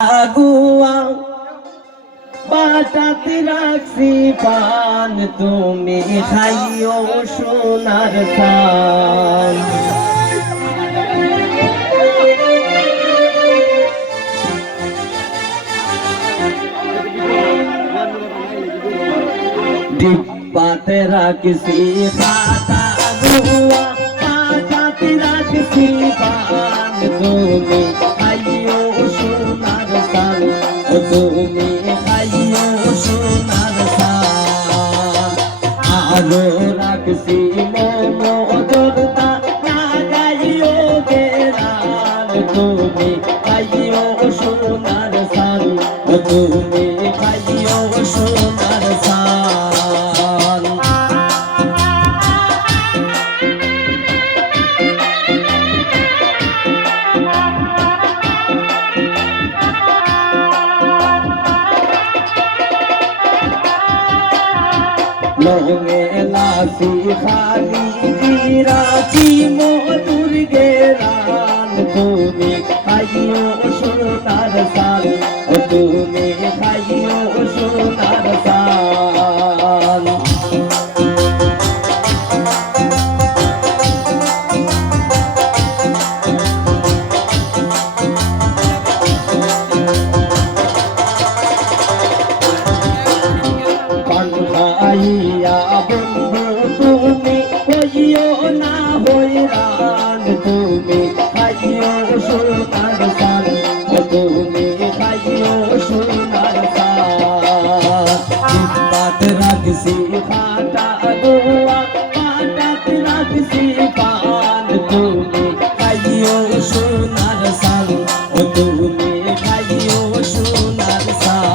Água বাটাতে রাখছি পান তুমি খাইও সোনার পান ডিব্বাতে রাখছি খাতা আগুয়া বাটাতে রাখছি পান তুমি খাইও সোনার পান তুমি খাইও সোনার পান আলো রাখছি মোমো জোরদা লাগাইও গেরান তুমি খাইও সোনার পান তুমি খাইও সোনার পান লঙ্গে লাসি খালি রাতি মধুর গেরান তুমি খাইও সোনার সাল তুমি খাইও সোনার সাল আইয়া বন্ধু তুমি হইও না হইরান তুমি খাইও সোনার সাল তুমি খাইও সোনার সাল বাত রাখছি খাটা গোয়া বাটাত রাখছি পান তুমি খাইও সোনার সাল তুমি খাইও সোনার সাল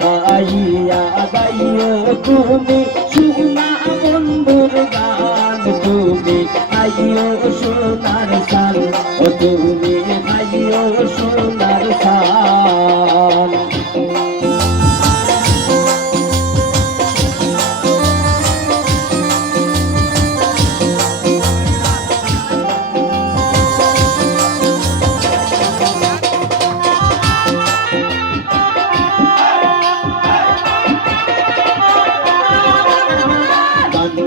খাইয়া গাইও তুমি সোনা বন্ধুর গান তুমি খাইও সোনার সাল তুমি খাইও সোনার সাল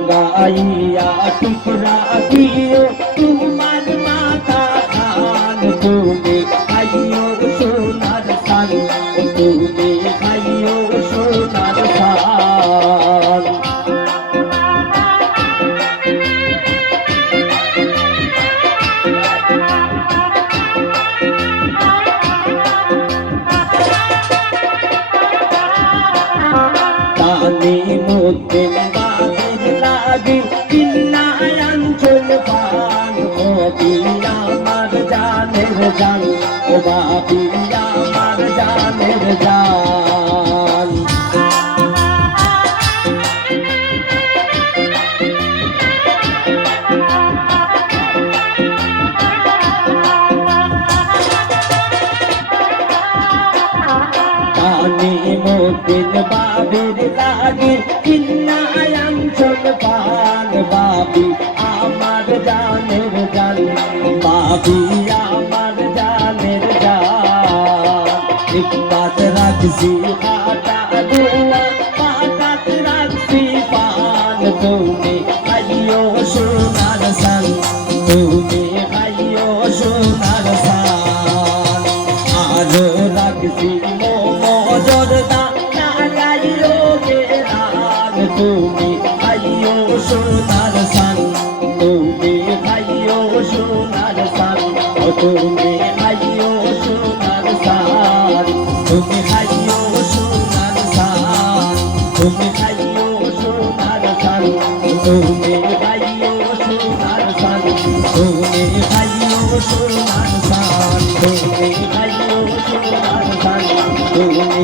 গাইয়া টুকরা দিও তোমার মাথা খান তুমি খাইও সোনার সাল তুমি খাইও সোনার সাল তানি মধ্যে লাগে কিন্নায়াঞ্চল পান ও পিয়া আমার জানের জান ও বাপিয়া আমার জানের জান তানি মদিন বাবির লাগে কিন্নায়াঞ্চল পান বাবি আমার জানের জান বাবি আমার জানের জান ইবাত রাখছি খাটা গোয়া বাটাত রাখছি পান তুমি খাইও সোনার সাল তুমি খাইও সোনার সাল আরো রাখছি মোমো জোরদা লাগাইও গেরান তুমি খাইও সোনার সাল তুমি খাইও সোনার সাল তুমি খাইও সোনার সাল তুমি খাইও সোনার সাল সোনার সান তুমি খাইও সোনার সান তুমি